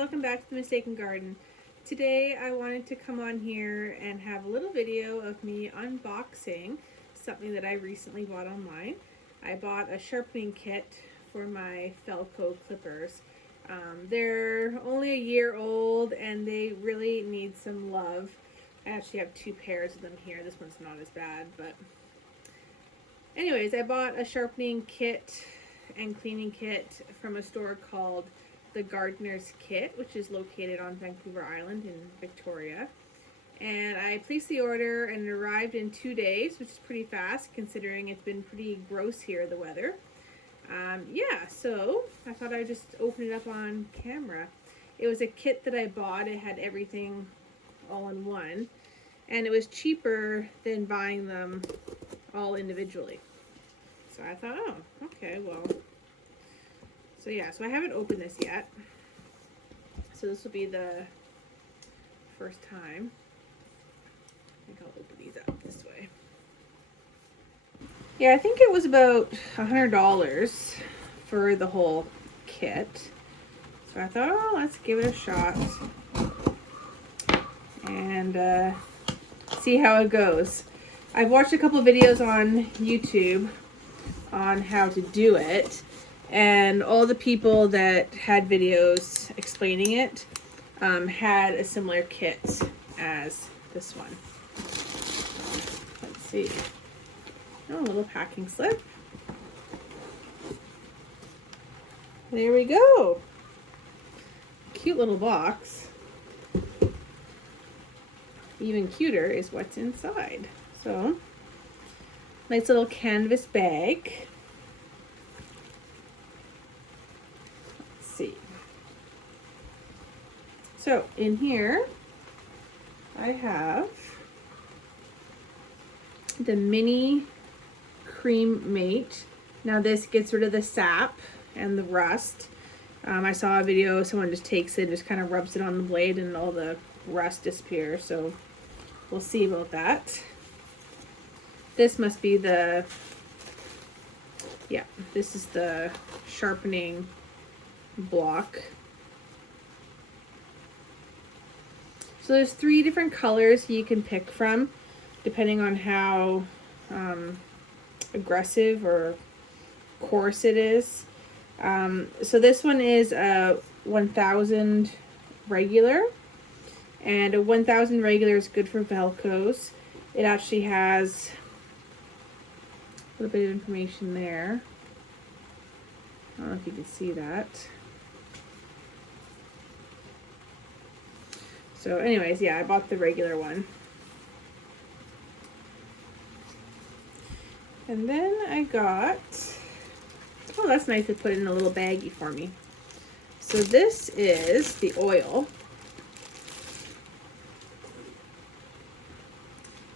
welcome back to the Mistaken Garden. Today I wanted to come on here and have a little video of me unboxing something that I recently bought online. I bought a sharpening kit for my Felco clippers. They're only a year old and they really need some love. I actually have two pairs of them here. This one's not as bad, but anyways, I bought a sharpening kit and cleaning kit from a store called The Gardener's Kit, which is located on Vancouver Island in Victoria. And I placed the order and it arrived in 2 days, which is pretty fast considering it's been pretty gross here, the weather. Yeah, so I thought I'd just open it up on camera. It was a kit that I bought. It had everything all in one. And it was cheaper than buying them all individually. So I thought, oh, okay, well. So yeah, so I haven't opened this yet. So this will be the first time. I think I'll open these up this way. Yeah, I think it was about $100 for the whole kit. So I thought, oh, let's give it a shot. And see how it goes. I've watched a couple videos on YouTube on how to do it. And all the people that had videos explaining it had a similar kit as this one. Let's see. Oh, a little packing slip. There we go. Cute little box. Even cuter is what's inside. So, nice little canvas bag. See. So in here I have the mini cream mate. Now this gets rid of the sap and the rust. I saw a video, someone just takes it and just kind of rubs it on the blade and all the rust disappears, so we'll see about that. This must be the, yeah, this is the sharpening block. So there's 3 different colors you can pick from depending on how aggressive or coarse it is. So this one is a 1000 regular, and a 1000 regular is good for Velcros. It actually has a little bit of information there. I don't know if you can see that. So anyways, yeah, I bought the regular one. And then I got, oh, that's nice to put in a little baggie for me. So this is the oil.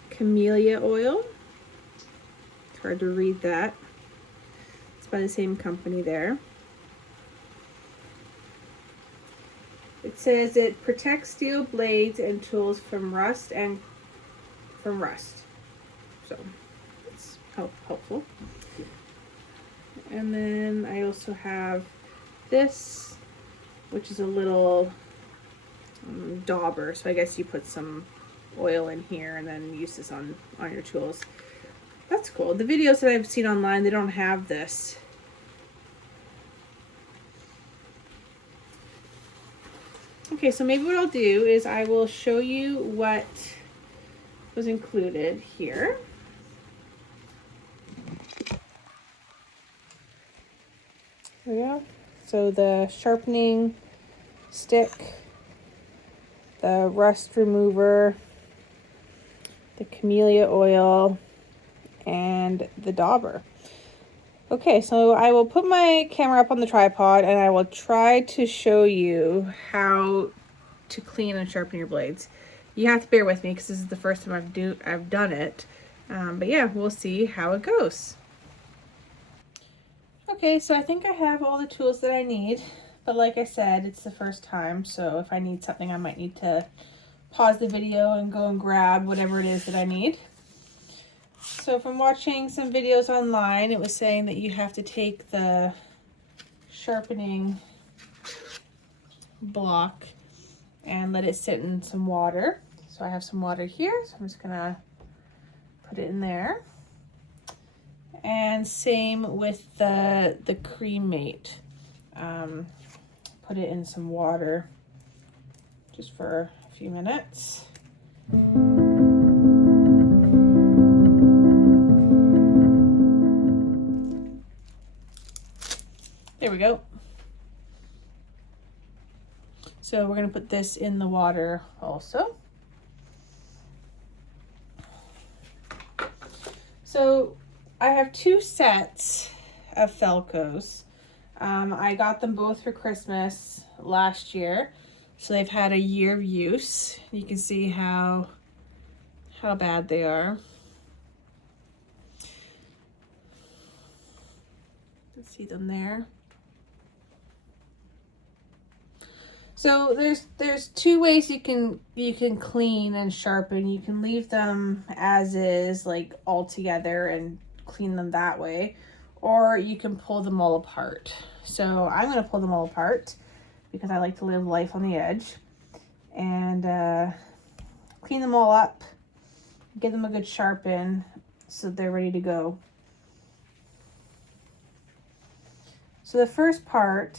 Camellia oil. It's hard to read that. It's by the same company there. It says it protects steel blades and tools from rust So it's helpful. And then I also have this, which is a little dauber. So I guess you put some oil in here and then use this on your tools. That's cool. The videos that I've seen online, they don't have this. Okay, so maybe what I'll do is I will show you what was included here. There we go. So the sharpening stick, the rust remover, the camellia oil, and the dauber. Okay, so I will put my camera up on the tripod and I will try to show you how to clean and sharpen your blades. You have to bear with me because this is the first time I've done it. But yeah, we'll see how it goes. Okay, so I think I have all the tools that I need, but like I said, it's the first time, so if I need something, I might need to pause the video and go and grab whatever it is that I need. So from watching some videos online, it was saying that you have to take the sharpening block and let it sit in some water. So I have some water here, so I'm just gonna put it in there. And same with the cremate. Put it in some water just for a few minutes. There we go. So we're going to put this in the water also. So I have two sets of Felcos. I got them both for Christmas last year. So they've had a year of use. You can see how bad they are. Let's see them there. So there's two ways you can clean and sharpen. You can leave them as is, like all together, and clean them that way, or you can pull them all apart. So I'm gonna pull them all apart because I like to live life on the edge, and clean them all up, give them a good sharpen so they're ready to go. So the first part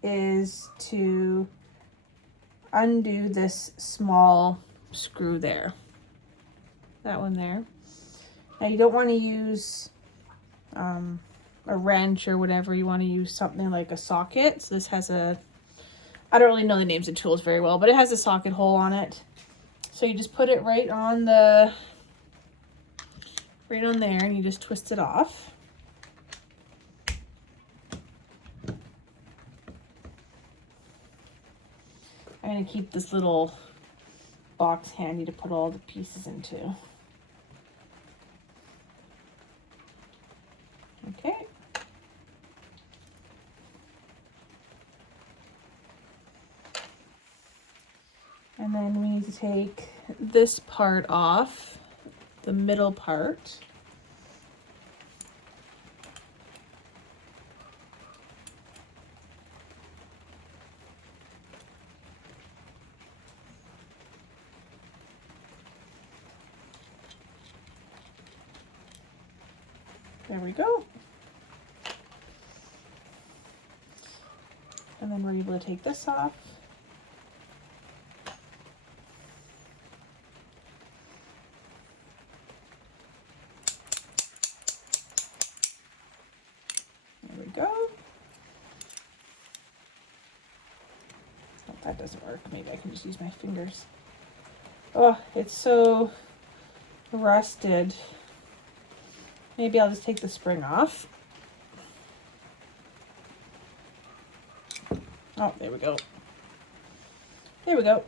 is to undo this small screw there, that one there. Now you don't want to use a wrench or whatever. You want to use something like a socket. So this has a, I don't really know the names of tools very well, but it has a socket hole on it. So you just put it right on there, and you just twist it off. I'm going to keep this little box handy to put all the pieces into. Okay. And then we need to take this part off, the middle part. There we go. And then we're able to take this off. There we go. Oh, that doesn't work. Maybe I can just use my fingers. Oh, it's so rusted. Maybe I'll just take the spring off. Oh, there we go. There we go.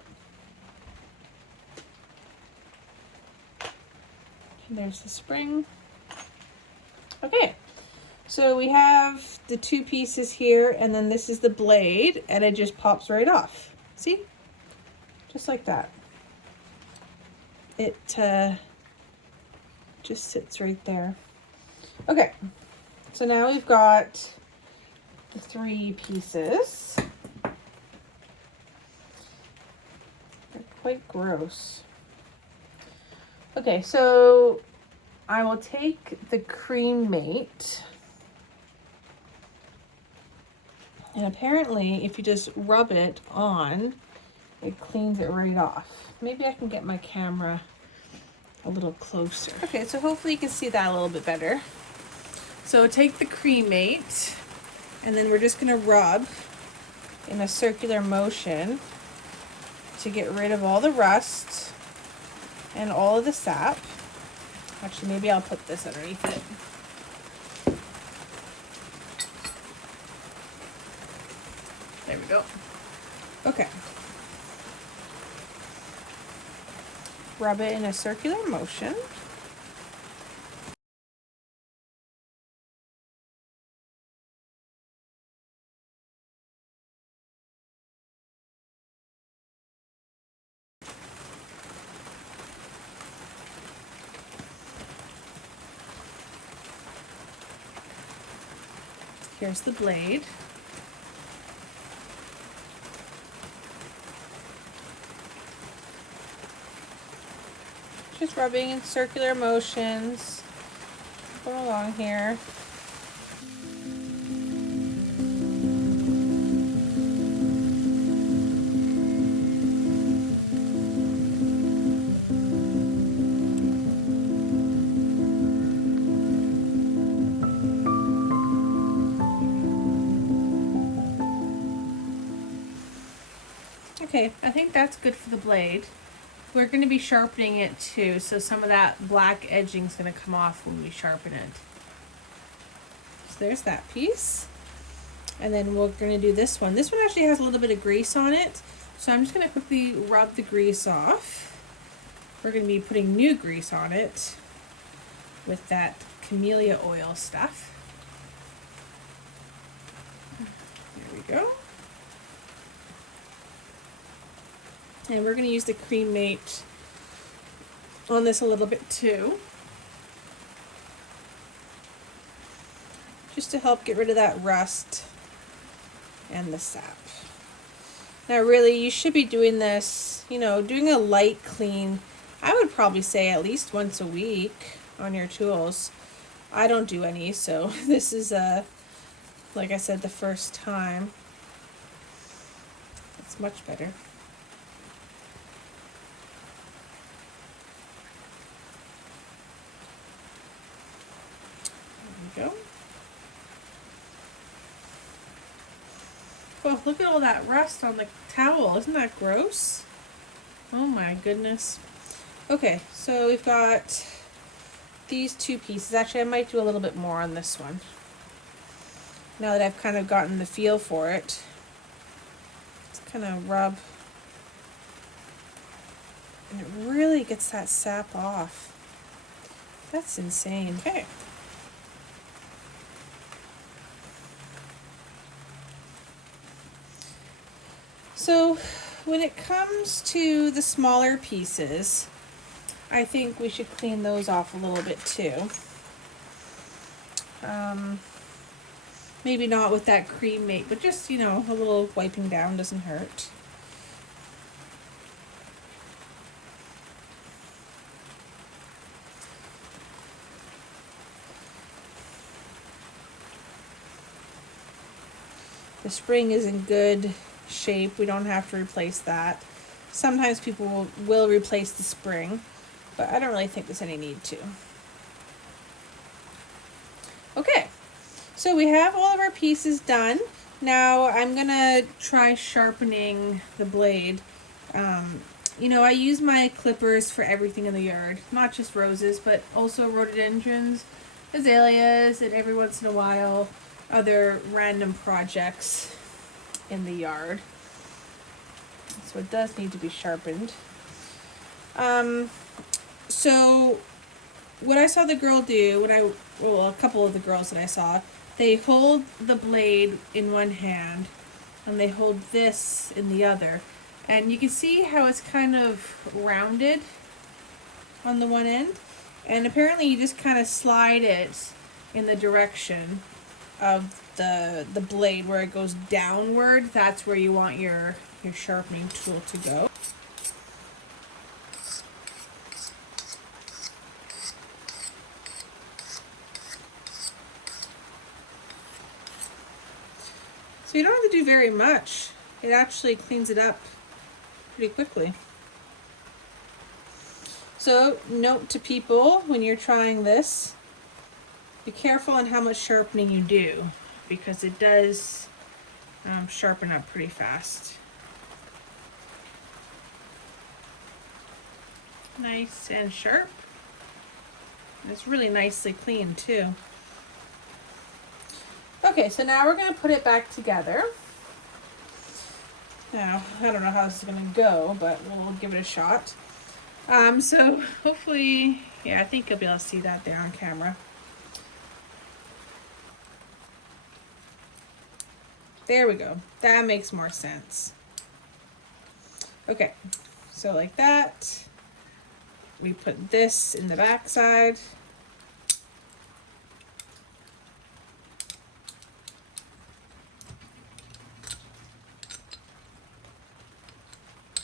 And there's the spring. Okay, so we have the two pieces here, and then this is the blade, and it just pops right off. See? Just like that. It just sits right there. Okay, so now we've got the three pieces. They're quite gross. Okay, so I will take the cremate, and apparently if you just rub it on, it cleans it right off. Maybe I can get my camera a little closer. Okay, so hopefully you can see that a little bit better. So take the cremate, and then we're just gonna rub in a circular motion to get rid of all the rust and all of the sap. Actually, maybe I'll put this underneath it. There we go. Okay. Rub it in a circular motion. Here's the blade. Just rubbing in circular motions. Go along here. Okay, I think that's good for the blade. We're going to be sharpening it too, so some of that black edging is going to come off when we sharpen it. So there's that piece. And then we're going to do this one. This one actually has a little bit of grease on it, so I'm just going to quickly rub the grease off. We're going to be putting new grease on it with that camellia oil stuff. There we go. And we're going to use the Cream Mate on this a little bit too, just to help get rid of that rust and the sap. Now really, you should be doing this, you know, doing a light clean, I would probably say at least once a week on your tools. I don't do any, so this is, like I said, the first time. It's much better. Go. Oh, look at all that rust on the towel. Isn't that gross? Oh my goodness. Okay, so we've got these two pieces. Actually, I might do a little bit more on this one, now that I've kind of gotten the feel for it. Let's kind of rub, and it really gets that sap off. That's insane. Okay. So when it comes to the smaller pieces, I think we should clean those off a little bit too. Maybe not with that Cream Mate, but just, you know, a little wiping down doesn't hurt. The spring is in good shape. We don't have to replace that. Sometimes people will replace the spring, but I don't really think there's any need to. Okay, so we have all of our pieces done. Now I'm gonna try sharpening the blade. You know, I use my clippers for everything in the yard, not just roses, but also rhododendrons, azaleas, and every once in a while other random projects in the yard. So it does need to be sharpened. So what I saw the girl do, well, a couple of the girls that I saw, they hold the blade in one hand and they hold this in the other. And you can see how it's kind of rounded on the one end. And apparently you just kind of slide it in the direction of the blade where it goes downward. That's where you want your sharpening tool to go. So you don't have to do very much. It actually cleans it up pretty quickly. So note to people when you're trying this, be careful on how much sharpening you do, because it does sharpen up pretty fast. Nice and sharp. It's really nicely clean too. Okay, so now we're going to put it back together. Now, I don't know how this is going to go, but we'll give it a shot. So hopefully, yeah, I think you'll be able to see that there on camera. There we go. That makes more sense. Okay, so like that. We put this in the back side.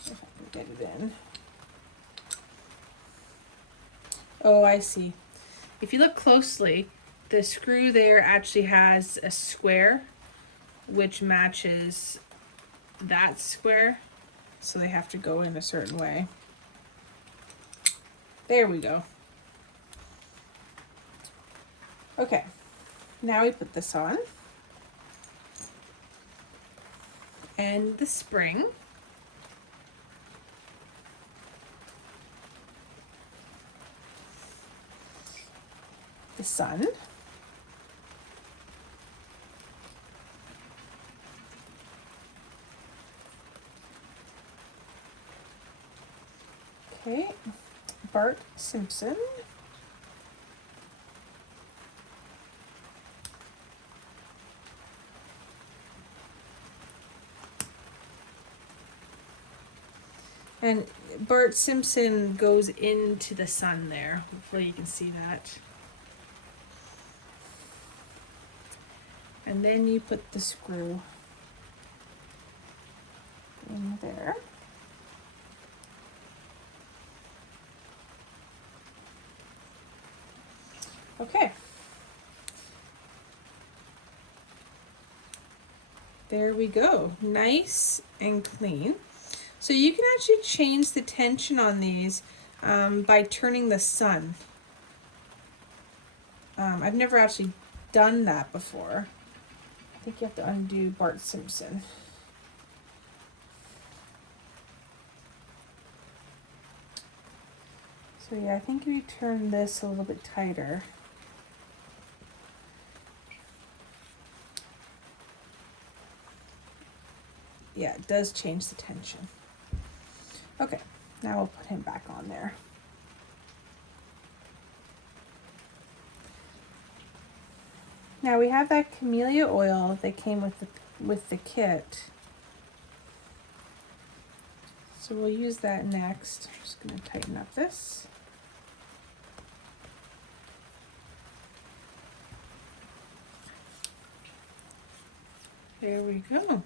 If I can get it in. Oh, I see. If you look closely, the screw there actually has a square which matches that square, so they have to go in a certain way. There we go. Okay, now we put this on. And the spring. The sun. Okay, Bart Simpson. And Bart Simpson goes into the sun there. Hopefully you can see that. And then you put the screw in there. Okay. There we go. Nice and clean. So you can actually change the tension on these by turning the sun. I've never actually done that before. I think you have to undo Bart Simpson. So yeah, I think if you turn this a little bit tighter, yeah, it does change the tension. Okay, now we'll put him back on there. Now we have that camellia oil that came with the kit. So we'll use that next. I'm just going to tighten up this. There we go.